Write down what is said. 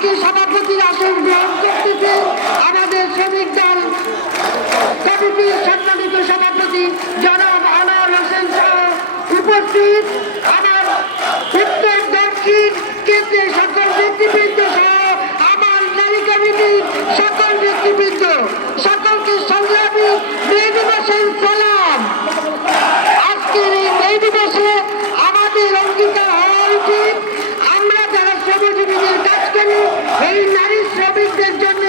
আজকে সভাপতির আসন গ্রহণ করতেছে আমাদের শ্রমিক দল কমিটির সম্মানিত সভাপতি জনাব আনোয়ার হোসেন সহ উপস্থিত আমার উত্তর দক্ষিণ কেন্দ্রের সকল নেতৃবৃন্দ সহ আমার নারী কমিটির সকল নেতৃবৃন্দ, সকলকে সংগ্রামী মে দিবসের সালাম। আজকের এই মে দিবসে আমাদের অঙ্গীকার হওয়া উচিত, আমরা যারা শ্রমজীবীদের কাজ করি এই নারী শ্রমিকদের জন্য